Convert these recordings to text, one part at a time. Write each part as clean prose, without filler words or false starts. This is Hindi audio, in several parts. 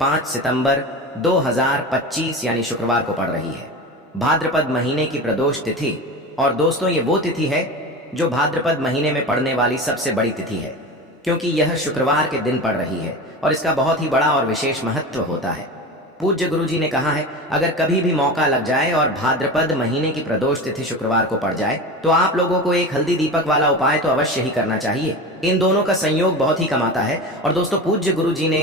5 सितंबर 2025 यानी शुक्रवार को पड़ रही है। भाद्रपद महीने की प्रदोष तिथि। और दोस्तों, ये वो तिथि है जो भाद्रपद महीने में पड़ने वाली सबसे बड़ी तिथि है, क्योंकि यह शुक्रवार के दिन पड़ रही है और इसका बहुत ही बड़ा और विशेष महत्व होता है। पूज्य गुरु जी ने कहा है, अगर कभी भी मौका लग जाए और भाद्रपद महीने की प्रदोष तिथि शुक्रवार को पड़ जाए तो आप लोगों को एक हल्दी दीपक वाला उपाय तो अवश्य ही करना चाहिए। इन दोनों का संयोग बहुत ही कमाता है। और दोस्तों, पूज्य गुरु जी ने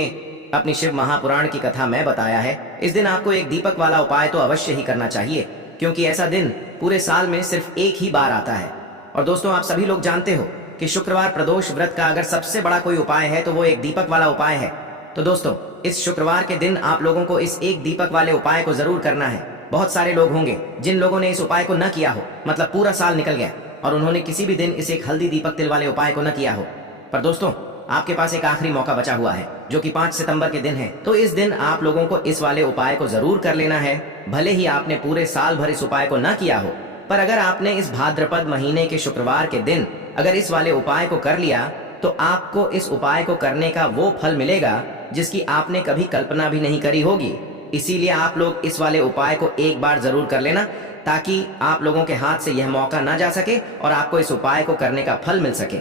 अपनी शिव महापुराण की कथा में बताया है, इस दिन आपको एक दीपक वाला उपाय तो अवश्य ही करना चाहिए, क्योंकि ऐसा दिन पूरे साल में सिर्फ एक ही बार आता है। और दोस्तों, आप सभी लोग जानते हो कि शुक्रवार प्रदोष व्रत का अगर सबसे बड़ा कोई उपाय है तो वो एक दीपक वाला उपाय है। तो दोस्तों, इस शुक्रवार के दिन आप लोगों को इस एक दीपक वाले उपाय को जरूर करना है। बहुत सारे लोग होंगे जिन लोगों ने इस उपाय को न किया हो, मतलब पूरा साल निकल गया और उन्होंने किसी भी दिन इस एक हल्दी दीपक तिल वाले उपाय को न किया हो। पर दोस्तों, आपके पास एक आखिरी मौका बचा हुआ है, जो कि 5 सितंबर के दिन है। तो इस दिन आप लोगों को इस वाले उपाय को जरूर कर लेना है। भले ही आपने पूरे साल भर इस उपाय को न किया हो, पर अगर आपने इस भाद्रपद महीने के शुक्रवार के दिन अगर इस वाले उपाय को कर लिया तो आपको इस उपाय को करने का वो फल मिलेगा जिसकी आपने कभी कल्पना भी नहीं करी होगी। इसीलिए आप लोग इस वाले उपाय को एक बार जरूर कर लेना, ताकि आप लोगों के हाथ से यह मौका ना जा सके और आपको इस उपाय को करने का फल मिल सके।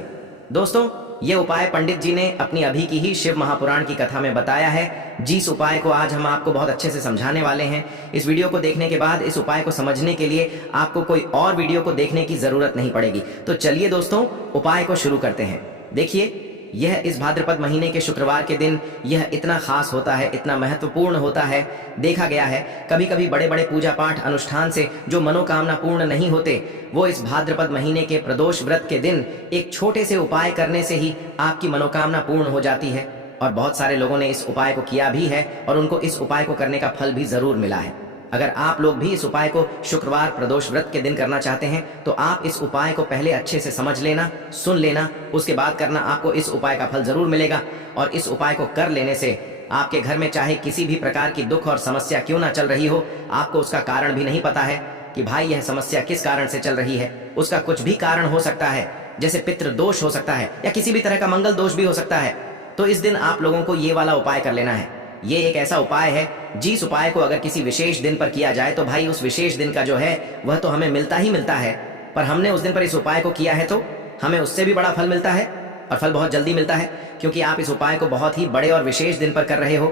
दोस्तों, ये उपाय पंडित जी ने अपनी अभी की ही शिव महापुराण की कथा में बताया है, जिस उपाय को आज हम आपको बहुत अच्छे से समझाने वाले हैं। इस वीडियो को देखने के बाद इस उपाय को समझने के लिए आपको कोई और वीडियो को देखने की जरूरत नहीं पड़ेगी। तो चलिए दोस्तों, उपाय को शुरू करते हैं। देखिए, यह इस भाद्रपद महीने के शुक्रवार के दिन यह इतना खास होता है, इतना महत्वपूर्ण होता है। देखा गया है कभी कभी बड़े बड़े पूजा पाठ अनुष्ठान से जो मनोकामना पूर्ण नहीं होते, वो इस भाद्रपद महीने के प्रदोष व्रत के दिन एक छोटे से उपाय करने से ही आपकी मनोकामना पूर्ण हो जाती है। और बहुत सारे लोगों ने इस उपाय को किया भी है और उनको इस उपाय को करने का फल भी जरूर मिला है। अगर आप लोग भी इस उपाय को शुक्रवार प्रदोष व्रत के दिन करना चाहते हैं तो आप इस उपाय को पहले अच्छे से समझ लेना, सुन लेना, उसके बाद करना। आपको इस उपाय का फल जरूर मिलेगा। और इस उपाय को कर लेने से आपके घर में चाहे किसी भी प्रकार की दुख और समस्या क्यों ना चल रही हो, आपको उसका कारण भी नहीं पता है कि भाई यह समस्या किस कारण से चल रही है, उसका कुछ भी कारण हो सकता है, जैसे पितृ दोष हो सकता है या किसी भी तरह का मंगल दोष भी हो सकता है। तो इस दिन आप लोगों को ये वाला उपाय कर लेना है। ये एक ऐसा उपाय है जिस उपाय को अगर किसी विशेष दिन पर किया जाए तो भाई उस विशेष दिन का जो है वह तो हमें मिलता ही मिलता है, पर हमने उस दिन पर इस उपाय को किया है तो हमें उससे भी बड़ा फल मिलता है और फल बहुत जल्दी मिलता है, क्योंकि आप इस उपाय को बहुत ही बड़े और विशेष दिन पर कर रहे हो।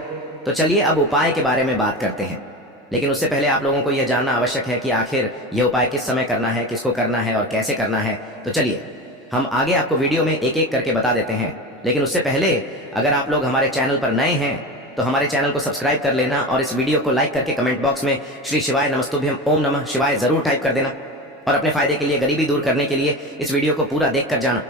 तो चलिए अब उपाय के बारे में बात करते हैं, लेकिन उससे पहले आप लोगों को यह जानना आवश्यक है कि आखिर यह उपाय किस समय करना है, किसको करना है और कैसे करना है। तो चलिए हम आगे आपको वीडियो में एक एक करके बता देते हैं, लेकिन उससे पहले अगर आप लोग हमारे चैनल पर नए हैं तो हमारे चैनल को सब्सक्राइब कर लेना और इस वीडियो को लाइक करके कमेंट बॉक्स में श्री शिवाय नमस्तुभ्यम ओम नमः शिवाय जरूर टाइप कर देना। और अपने फायदे के लिए, गरीबी दूर करने के लिए इस वीडियो को पूरा देख कर जाना,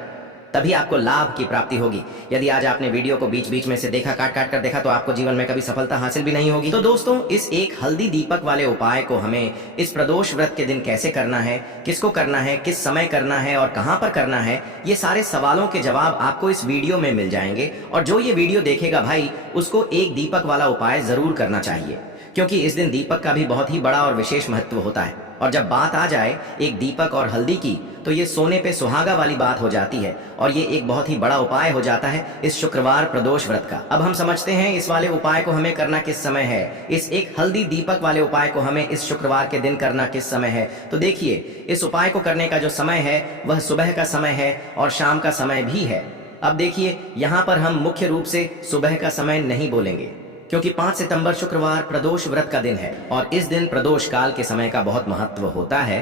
तभी आपको लाभ की प्राप्ति होगी। यदि आज आपने वीडियो को बीच बीच में से देखा, काट काट कर देखा, तो आपको जीवन में कभी सफलता हासिल भी नहीं होगी। तो दोस्तों, इस एक हल्दी दीपक वाले उपाय को हमें इस प्रदोष व्रत के दिन कैसे करना है, किसको करना है, किस समय करना है और कहां पर करना है, ये सारे सवालों के जवाब आपको इस वीडियो में मिल जाएंगे। और जो ये वीडियो देखेगा भाई, उसको एक दीपक वाला उपाय जरूर करना चाहिए, क्योंकि इस दिन दीपक का भी बहुत ही बड़ा और विशेष महत्व होता है। और जब बात आ जाए एक दीपक और हल्दी की, तो ये सोने पे सुहागा वाली बात हो जाती है और ये एक बहुत ही बड़ा उपाय हो जाता है इस शुक्रवार प्रदोष व्रत का। अब हम समझते हैं इस वाले उपाय को हमें करना किस समय है। इस एक हल्दी दीपक वाले उपाय को हमें इस शुक्रवार के दिन करना किस समय है। तो देखिए, इस उपाय को करने का जो समय है वह सुबह का समय है और शाम का समय भी है। अब देखिए, यहाँ पर हम मुख्य रूप से सुबह का समय नहीं बोलेंगे, क्योंकि 5 सितंबर शुक्रवार प्रदोष व्रत का दिन है और इस दिन प्रदोष काल के समय का बहुत महत्व होता है।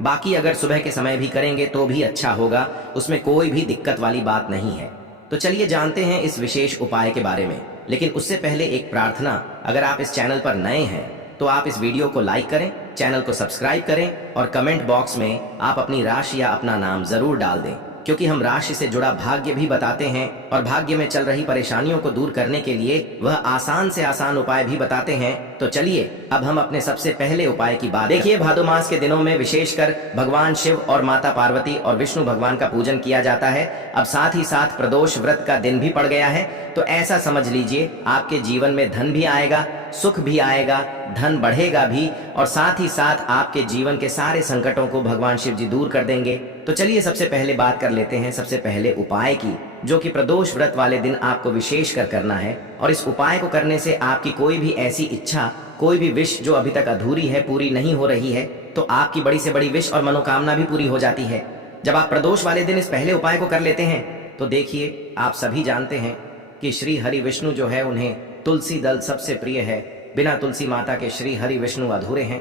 बाकी अगर सुबह के समय भी करेंगे तो भी अच्छा होगा, उसमें कोई भी दिक्कत वाली बात नहीं है। तो चलिए जानते हैं इस विशेष उपाय के बारे में, लेकिन उससे पहले एक प्रार्थना। अगर आप इस चैनल पर नए हैं तो आप इस वीडियो को लाइक करें, चैनल को सब्सक्राइब करें और कमेंट बॉक्स में आप अपनी राशि या अपना नाम जरूर डाल दें, क्योंकि हम राशि से जुड़ा भाग्य भी बताते हैं और भाग्य में चल रही परेशानियों को दूर करने के लिए वह आसान से आसान उपाय भी बताते हैं। तो चलिए अब हम अपने सबसे पहले उपाय की बात देखिए। भादो मास के दिनों में विशेषकर भगवान शिव और माता पार्वती और विष्णु भगवान का पूजन किया जाता है। अब साथ ही साथ प्रदोष व्रत का दिन भी पड़ गया है, तो ऐसा समझ लीजिए आपके जीवन में धन भी आएगा, सुख भी आएगा, धन बढ़ेगा भी और साथ ही साथ आपके जीवन के सारे संकटों को भगवान शिव जी दूर कर देंगे। तो चलिए सबसे पहले बात कर लेते हैं सबसे पहले उपाय की, जो कि प्रदोष व्रत वाले दिन आपको विशेष कर करना है। और इस उपाय को करने से आपकी कोई भी ऐसी इच्छा, कोई भी विश जो अभी तक अधूरी है, पूरी नहीं हो रही है, तो आपकी बड़ी से बड़ी विश और मनोकामना भी पूरी हो जाती है। जब आप प्रदोष वाले दिन इस पहले उपाय को कर लेते हैं तो देखिए, आप सभी जानते हैं कि श्री हरि विष्णु जो है उन्हें तुलसी दल सबसे प्रिय है। बिना तुलसी माता के श्री हरि विष्णु अधूरे हैं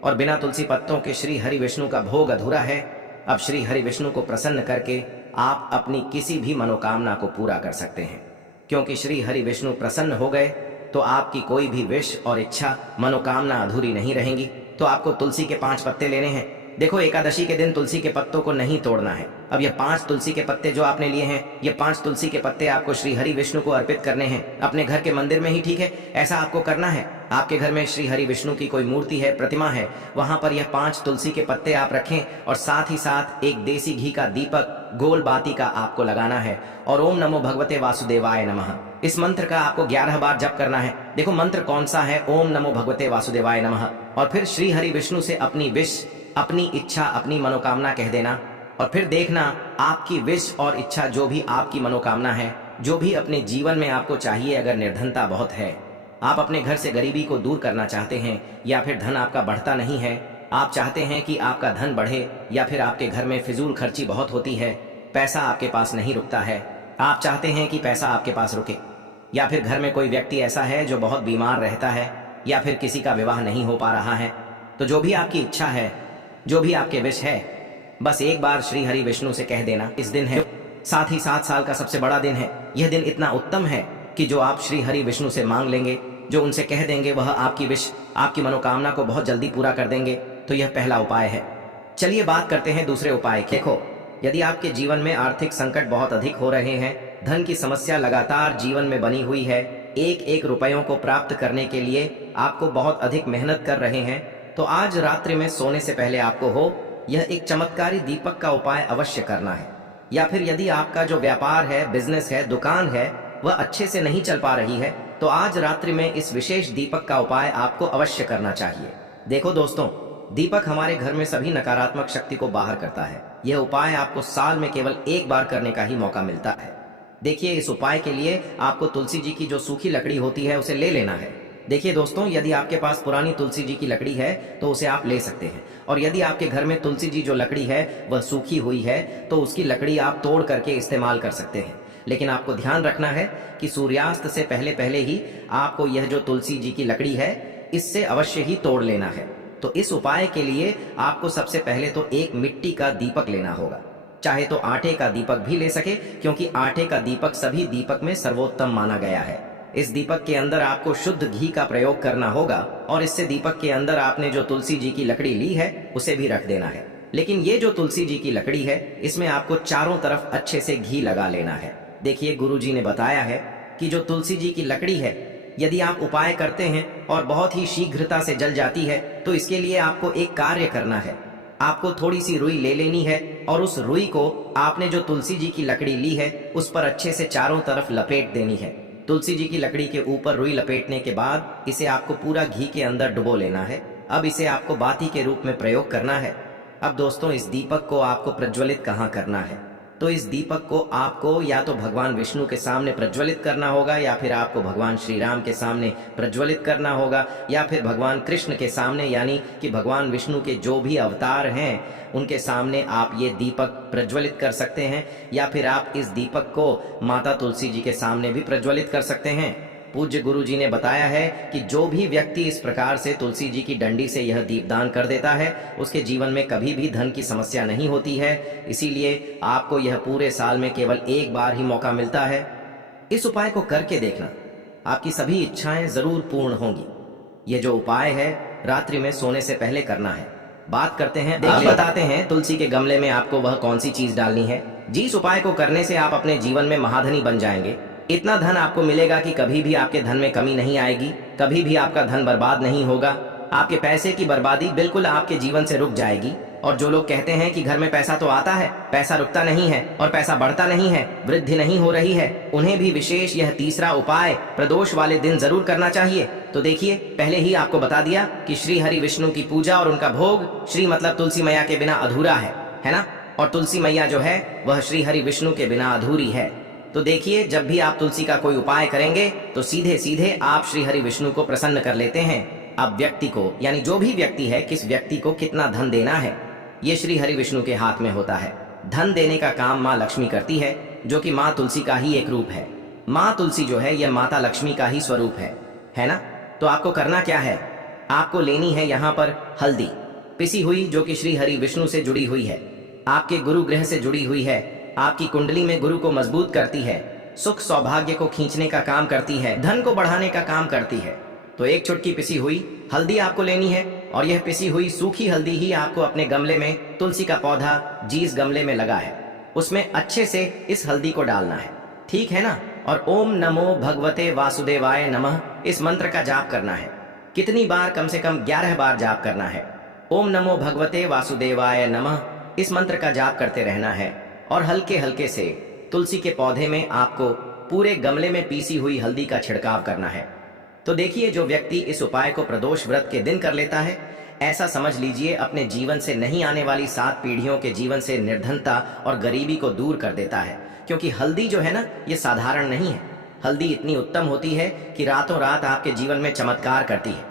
और बिना तुलसी पत्तों के श्री हरि विष्णु का भोग अधूरा है। अब श्री हरि विष्णु को प्रसन्न करके आप अपनी किसी भी मनोकामना को पूरा कर सकते हैं, क्योंकि श्री हरि विष्णु प्रसन्न हो गए तो आपकी कोई भी विश और इच्छा, मनोकामना अधूरी नहीं रहेंगी। तो आपको तुलसी के 5 पत्ते लेने हैं। देखो, एकादशी के दिन तुलसी के पत्तों को नहीं तोड़ना है। अब ये 5 तुलसी के पत्ते जो आपने लिए हैं, ये 5 तुलसी के पत्ते आपको श्री हरि विष्णु को अर्पित करने हैं, अपने घर के मंदिर में ही, ठीक है। ऐसा आपको करना है। आपके घर में श्री हरि विष्णु की कोई मूर्ति है, प्रतिमा है, वहां पर यह 5 तुलसी के पत्ते आप रखें और साथ ही साथ एक देसी घी का दीपक, गोल बाती का आपको लगाना है और ओम नमो भगवते वासुदेवाय नमः, इस मंत्र का आपको 11 बार जप करना है। देखो, मंत्र कौन सा है? ओम नमो भगवते वासुदेवाय नमः। और फिर श्री हरि विष्णु से अपनी विश, अपनी इच्छा, अपनी मनोकामना कह देना और फिर देखना आपकी विश और इच्छा, जो भी आपकी मनोकामना है, जो भी अपने जीवन में आपको चाहिए, अगर निर्धनता बहुत है, आप अपने घर से गरीबी को दूर करना चाहते हैं, या फिर धन आपका बढ़ता नहीं है, आप चाहते हैं कि आपका धन बढ़े, या फिर आपके घर में फिजूल खर्ची बहुत होती है, पैसा आपके पास नहीं रुकता है, आप चाहते हैं कि पैसा आपके पास रुके, या फिर घर में कोई व्यक्ति ऐसा है जो बहुत बीमार रहता है, या फिर किसी का विवाह नहीं हो पा रहा है, तो जो भी आपकी इच्छा है, जो भी आपके विश है, बस एक बार श्री हरि विष्णु से कह देना। इस दिन है, साथ ही 7 साल का सबसे बड़ा दिन है। यह दिन इतना उत्तम है कि जो आप श्री हरि विष्णु से मांग लेंगे, जो उनसे कह देंगे, वह आपकी विश, आपकी मनोकामना को बहुत जल्दी पूरा कर देंगे। तो यह पहला उपाय है। चलिए बात करते हैं दूसरे उपाय की। देखो, यदि आपके जीवन में आर्थिक संकट बहुत अधिक हो रहे हैं, धन की समस्या लगातार जीवन में बनी हुई है, एक एक रुपयों को प्राप्त करने के लिए आपको बहुत अधिक मेहनत कर रहे हैं, तो आज रात्रि में सोने से पहले आपको हो यह एक चमत्कारी दीपक का उपाय अवश्य करना है। या फिर यदि आपका जो व्यापार है, बिजनेस है, दुकान है, वह अच्छे से नहीं चल पा रही है, तो आज रात्रि में इस विशेष दीपक का उपाय आपको अवश्य करना चाहिए। देखो दोस्तों, दीपक हमारे घर में सभी नकारात्मक शक्ति को बाहर करता है। यह उपाय आपको साल में केवल एक बार करने का ही मौका मिलता है। देखिए, इस उपाय के लिए आपको तुलसी जी की जो सूखी लकड़ी होती है उसे ले लेना है। देखिए दोस्तों, यदि आपके पास पुरानी तुलसी जी की लकड़ी है तो उसे आप ले सकते हैं, और यदि आपके घर में तुलसी जी जो लकड़ी है वह सूखी हुई है तो उसकी लकड़ी आप तोड़ करके इस्तेमाल कर सकते हैं। लेकिन आपको ध्यान रखना है कि सूर्यास्त से पहले पहले ही आपको यह जो तुलसी जी की लकड़ी है, इससे अवश्य ही तोड़ लेना है। तो इस उपाय के लिए आपको सबसे पहले तो एक मिट्टी का दीपक लेना होगा, चाहे तो आटे का दीपक भी ले सके, क्योंकि आटे का दीपक सभी दीपक में सर्वोत्तम माना गया है। इस दीपक के अंदर आपको शुद्ध घी का प्रयोग करना होगा और इससे दीपक के अंदर आपने जो तुलसी जी की लकड़ी ली है उसे भी रख देना है। लेकिन ये जो तुलसी जी की लकड़ी है, इसमें आपको चारों तरफ अच्छे से घी लगा लेना है। देखिए, गुरु जी ने बताया है कि जो तुलसी जी की लकड़ी है, यदि आप उपाय करते हैं और बहुत ही शीघ्रता से जल जाती है, तो इसके लिए आपको एक कार्य करना है। आपको थोड़ी सी रुई ले लेनी है और उस रुई को आपने जो तुलसी जी की लकड़ी ली है उस पर अच्छे से चारों तरफ लपेट देनी है। तुलसी जी की लकड़ी के ऊपर रुई लपेटने के बाद इसे आपको पूरा घी के अंदर डुबो लेना है। अब इसे आपको बाती के रूप में प्रयोग करना है। अब दोस्तों, इस दीपक को आपको प्रज्वलित कहाँ करना है? तो इस दीपक को आपको या तो भगवान विष्णु के सामने प्रज्वलित करना होगा, या फिर आपको भगवान श्री राम के सामने प्रज्वलित करना होगा, या फिर भगवान कृष्ण के सामने, यानी कि भगवान विष्णु के जो भी अवतार हैं उनके सामने आप ये दीपक प्रज्वलित कर सकते हैं, या फिर आप इस दीपक को माता तुलसी जी के सामने भी प्रज्वलित कर सकते हैं। पूज्य गुरु जी ने बताया है कि जो भी व्यक्ति इस प्रकार से तुलसी जी की डंडी से यह दीपदान कर देता है, उसके जीवन में कभी भी धन की समस्या नहीं होती है। इसीलिए आपको यह पूरे साल में केवल एक बार ही मौका मिलता है। इस उपाय को करके देखना, आपकी सभी इच्छाएं जरूर पूर्ण होंगी। ये जो उपाय है रात्रि में सोने से पहले करना है। बात करते हैं, बताते हैं तुलसी के गमले में आपको वह कौन सी चीज डालनी है। जिस उपाय को करने से आप अपने जीवन में महाधनी बन जाएंगे। इतना धन आपको मिलेगा कि कभी भी आपके धन में कमी नहीं आएगी, कभी भी आपका धन बर्बाद नहीं होगा। आपके पैसे की बर्बादी बिल्कुल आपके जीवन से रुक जाएगी। और जो लोग कहते हैं कि घर में पैसा तो आता है, पैसा रुकता नहीं है और पैसा बढ़ता नहीं है, वृद्धि नहीं हो रही है, उन्हें भी विशेष यह तीसरा उपाय प्रदोष वाले दिन जरूर करना चाहिए। तो देखिए, पहले ही आपको बता दिया कि श्री हरि विष्णु की पूजा और उनका भोग श्री मतलब तुलसी मैया के बिना अधूरा है ना। और तुलसी मैया जो है वह श्री हरि विष्णु के बिना अधूरी है। तो देखिए, जब भी आप तुलसी का कोई उपाय करेंगे तो सीधे सीधे आप श्री हरि विष्णु को प्रसन्न कर लेते हैं। अब व्यक्ति को, यानी जो भी व्यक्ति है, किस व्यक्ति को कितना धन देना है, ये श्री हरि विष्णु के हाथ में होता है। धन देने का काम माँ लक्ष्मी करती है, जो कि माँ तुलसी का ही एक रूप है। माँ तुलसी जो है यह माता लक्ष्मी का ही स्वरूप है ना। तो आपको करना क्या है, आपको लेनी है यहाँ पर हल्दी पिसी हुई, जो कि श्री हरि विष्णु से जुड़ी हुई है, आपके गुरु ग्रह से जुड़ी हुई है, आपकी कुंडली में गुरु को मजबूत करती है, सुख सौभाग्य को खींचने का काम करती है, धन को बढ़ाने का काम करती है। तो एक चुटकी पिसी हुई हल्दी आपको लेनी है और यह पिसी हुई सूखी हल्दी ही आपको अपने गमले में, तुलसी का पौधा जिस गमले में लगा है उसमें अच्छे से इस हल्दी को डालना है, ठीक है ना। और ओम नमो भगवते वासुदेवाय नमः इस मंत्र का जाप करना है। कितनी बार, कम से कम 11 बार जाप करना है। ओम नमो भगवते वासुदेवाय नमः इस मंत्र का जाप करते रहना है और हल्के हल्के से तुलसी के पौधे में आपको पूरे गमले में पीसी हुई हल्दी का छिड़काव करना है। तो देखिए, जो व्यक्ति इस उपाय को प्रदोष व्रत के दिन कर लेता है, ऐसा समझ लीजिए अपने जीवन से नहीं आने वाली 7 पीढ़ियों के जीवन से निर्धनता और गरीबी को दूर कर देता है। क्योंकि हल्दी जो है ना, ये साधारण नहीं है। हल्दी इतनी उत्तम होती है कि रातों रात आपके जीवन में चमत्कार करती है।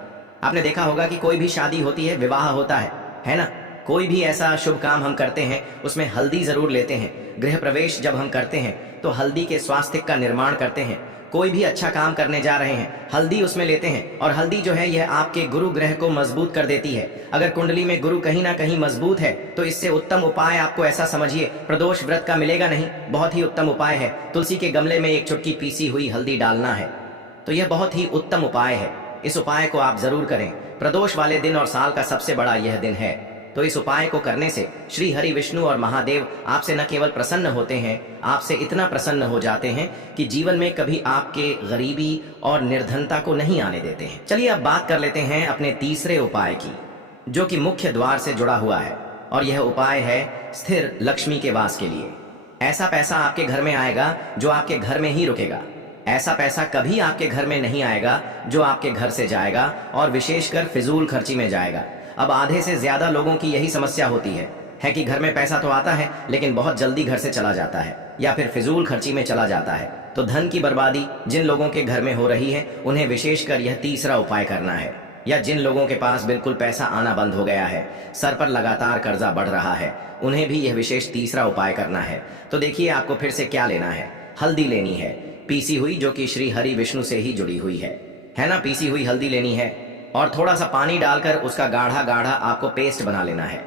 आपने देखा होगा कि कोई भी शादी होती है, विवाह होता है ना। कोई भी ऐसा शुभ काम हम करते हैं उसमें हल्दी जरूर लेते हैं। गृह प्रवेश जब हम करते हैं तो हल्दी के स्वास्थ्य का निर्माण करते हैं। कोई भी अच्छा काम करने जा रहे हैं, हल्दी उसमें लेते हैं। और हल्दी जो है यह आपके गुरु ग्रह को मजबूत कर देती है। अगर कुंडली में गुरु कहीं ना कहीं मजबूत है तो इससे उत्तम उपाय आपको ऐसा समझिए प्रदोष व्रत का मिलेगा नहीं। बहुत ही उत्तम उपाय है, तुलसी के गमले में एक चुटकी पीसी हुई हल्दी डालना है। तो यह बहुत ही उत्तम उपाय है, इस उपाय को आप जरूर करें। प्रदोष वाले दिन और साल का सबसे बड़ा यह दिन है। तो इस उपाय को करने से श्री हरि विष्णु और महादेव आपसे न केवल प्रसन्न होते हैं, आपसे इतना प्रसन्न हो जाते हैं कि जीवन में कभी आपके गरीबी और निर्धनता को नहीं आने देते हैं। चलिए अब बात कर लेते हैं अपने तीसरे उपाय की, जो कि मुख्य द्वार से जुड़ा हुआ है। और यह उपाय है स्थिर लक्ष्मी के वास के लिए। ऐसा पैसा आपके घर में आएगा जो आपके घर में ही रुकेगा। ऐसा पैसा कभी आपके घर में नहीं आएगा जो आपके घर से जाएगा और विशेषकर फिजूल खर्ची में जाएगा। अब आधे से ज्यादा लोगों की यही समस्या होती है कि घर में पैसा तो आता है लेकिन बहुत जल्दी घर से चला जाता है या फिर फिजूल खर्ची में चला जाता है। तो धन की बर्बादी जिन लोगों के घर में हो रही है उन्हें विशेषकर यह तीसरा उपाय करना है। या जिन लोगों के पास बिल्कुल पैसा आना बंद हो गया है, सर पर लगातार कर्जा बढ़ रहा है, उन्हें भी यह विशेष तीसरा उपाय करना है। तो देखिए, आपको फिर से क्या लेना है, हल्दी लेनी है पीसी हुई, जो कि श्री हरि विष्णु से ही जुड़ी हुई है ना। पीसी हुई हल्दी लेनी है और थोड़ा सा पानी डालकर उसका गाढ़ा गाढ़ा आपको पेस्ट बना लेना है।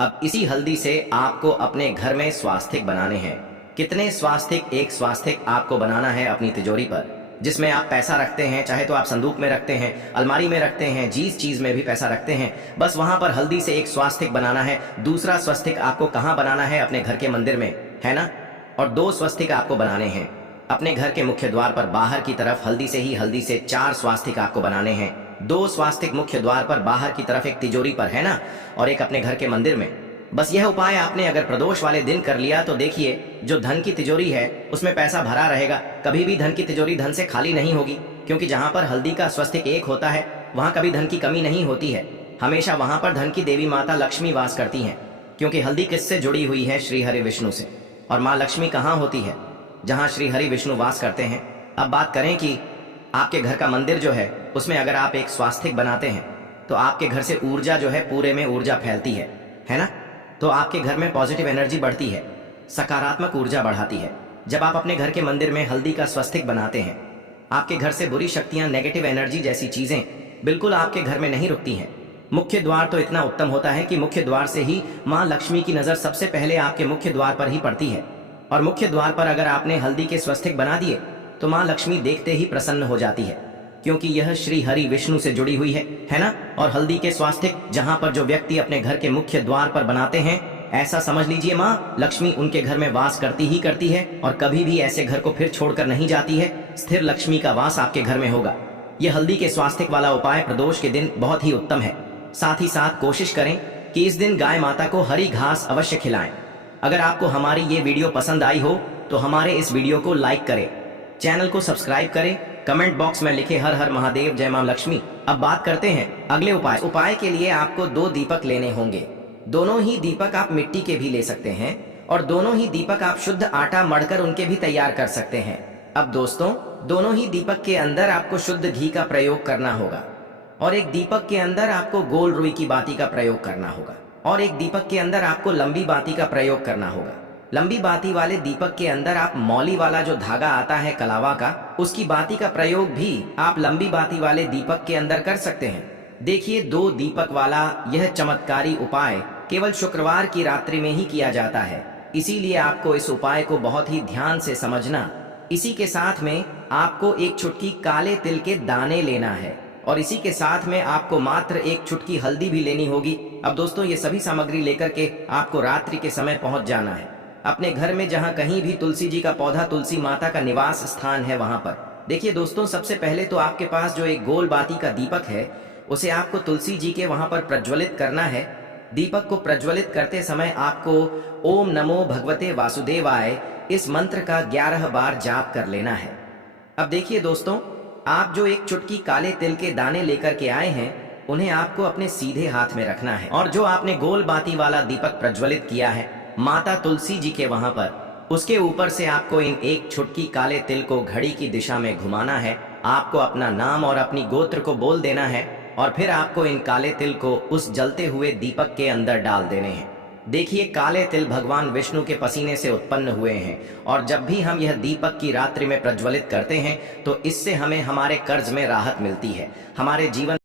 अब इसी हल्दी से आपको अपने घर में स्वास्तिक बनाने हैं। कितने स्वास्तिक? एक स्वास्तिक आपको बनाना है अपनी तिजोरी पर, जिसमें आप पैसा रखते हैं, चाहे तो आप संदूक में रखते हैं, अलमारी में रखते हैं, जिस चीज में भी पैसा रखते हैं, बस वहां पर हल्दी से एक स्वास्तिक बनाना है। दूसरा स्वस्तिक आपको कहाँ बनाना है? अपने घर के मंदिर में, है ना। और 2 स्वस्तिक आपको बनाने हैं अपने घर के मुख्य द्वार पर बाहर की तरफ। हल्दी से 4 स्वास्तिक आपको बनाने हैं। 2 स्वास्तिक मुख्य द्वार पर बाहर की तरफ, एक तिजोरी पर, है ना, और एक अपने घर के मंदिर में। बस यह उपाय आपने अगर प्रदोष वाले दिन कर लिया तो देखिए, जो धन की तिजोरी है उसमें पैसा भरा रहेगा। कभी भी धन की तिजोरी धन से खाली नहीं होगी, क्योंकि जहां पर हल्दी का स्वस्तिक एक होता है वहां कभी धन की कमी नहीं होती है। हमेशा वहां पर धन की देवी माता लक्ष्मी वास करती हैं, क्योंकि हल्दी किससे जुड़ी हुई है? श्री हरि विष्णु से। और माँ लक्ष्मी कहाँ होती है? जहां श्री हरि विष्णु वास करते हैं। अब बात करें कि आपके घर का मंदिर जो है उसमें अगर आप एक स्वास्तिक बनाते हैं तो आपके घर से ऊर्जा जो है, पूरे में ऊर्जा फैलती है ना। तो आपके घर में पॉजिटिव एनर्जी बढ़ती है, सकारात्मक ऊर्जा बढ़ाती है। जब आप अपने घर के मंदिर में हल्दी का स्वस्तिक बनाते हैं, आपके घर से बुरी शक्तियां, नेगेटिव एनर्जी जैसी चीजें बिल्कुल आपके घर में नहीं रुकती हैं। मुख्य द्वार तो इतना उत्तम होता है कि मुख्य द्वार से ही माँ लक्ष्मी की नजर सबसे पहले आपके मुख्य द्वार पर ही पड़ती है। और मुख्य द्वार पर अगर आपने हल्दी के स्वस्तिक बना दिए तो माँ लक्ष्मी देखते ही प्रसन्न हो जाती है, क्योंकि यह श्री हरि विष्णु से जुड़ी हुई है ना। और हल्दी के स्वास्तिक जहां पर जो व्यक्ति अपने घर के मुख्य द्वार पर बनाते हैं, ऐसा समझ लीजिए माँ लक्ष्मी उनके घर में वास करती ही करती है और कभी भी ऐसे घर को फिर छोड़कर नहीं जाती है। स्थिर लक्ष्मी का वास आपके घर में होगा। यह हल्दी के स्वास्तिक वाला उपाय प्रदोष के दिन बहुत ही उत्तम है। साथ ही साथ कोशिश करें कि कि इस दिन गाय माता को हरी घास अवश्य खिलाएं। अगर आपको हमारी ये वीडियो पसंद आई हो तो हमारे इस वीडियो को लाइक करें, चैनल को सब्सक्राइब करें, कमेंट बॉक्स में लिखे हर हर महादेव, जय मां लक्ष्मी। अब बात करते हैं अगले उपाय के लिए आपको 2 दीपक लेने होंगे। दोनों ही दीपक आप मिट्टी के भी ले सकते हैं और दोनों ही दीपक आप शुद्ध आटा मढ़कर उनके भी तैयार कर सकते हैं। अब दोस्तों, दोनों ही दीपक के अंदर आपको शुद्ध घी का प्रयोग करना होगा और एक दीपक के अंदर आपको गोल रुई की बाती का प्रयोग करना होगा और एक दीपक के अंदर आपको लंबी बाती का प्रयोग करना होगा। लंबी बाती वाले दीपक के अंदर आप मौली वाला जो धागा आता है कलावा का, उसकी बाती का प्रयोग भी आप लंबी बाती वाले दीपक के अंदर कर सकते हैं। देखिए, 2 दीपक वाला यह चमत्कारी उपाय केवल शुक्रवार की रात्रि में ही किया जाता है, इसीलिए आपको इस उपाय को बहुत ही ध्यान से समझना। इसी के साथ में आपको एक चुटकी काले तिल के दाने लेना है और इसी के साथ में आपको मात्र एक चुटकी हल्दी भी लेनी होगी। अब दोस्तों, ये सभी सामग्री लेकर के आपको रात्रि के समय पहुंच जाना है अपने घर में, जहां कहीं भी तुलसी जी का पौधा, तुलसी माता का निवास स्थान है, वहां पर। देखिए दोस्तों, सबसे पहले तो आपके पास जो एक गोल बाती का दीपक है उसे आपको तुलसी जी के वहां पर प्रज्वलित करना है। दीपक को प्रज्वलित करते समय आपको ओम नमो भगवते वासुदेवाय इस मंत्र का 11 बार जाप कर लेना है। अब देखिए दोस्तों, आप जो एक चुटकी काले तिल के दाने लेकर के आए हैं उन्हें आपको अपने सीधे हाथ में रखना है और जो आपने गोल बाती वाला दीपक प्रज्वलित किया है माता तुलसी जी के वहां पर, उसके ऊपर से आपको इन एक चुटकी काले तिल को घड़ी की दिशा में घुमाना है। आपको अपना नाम और अपनी गोत्र को बोल देना है और फिर आपको इन काले तिल को उस जलते हुए दीपक के अंदर डाल देने हैं। देखिए, काले तिल भगवान विष्णु के पसीने से उत्पन्न हुए हैं और जब भी हम यह दीपक की रात्रि में प्रज्वलित करते हैं तो इससे हमें हमारे कर्ज में राहत मिलती है, हमारे जीवन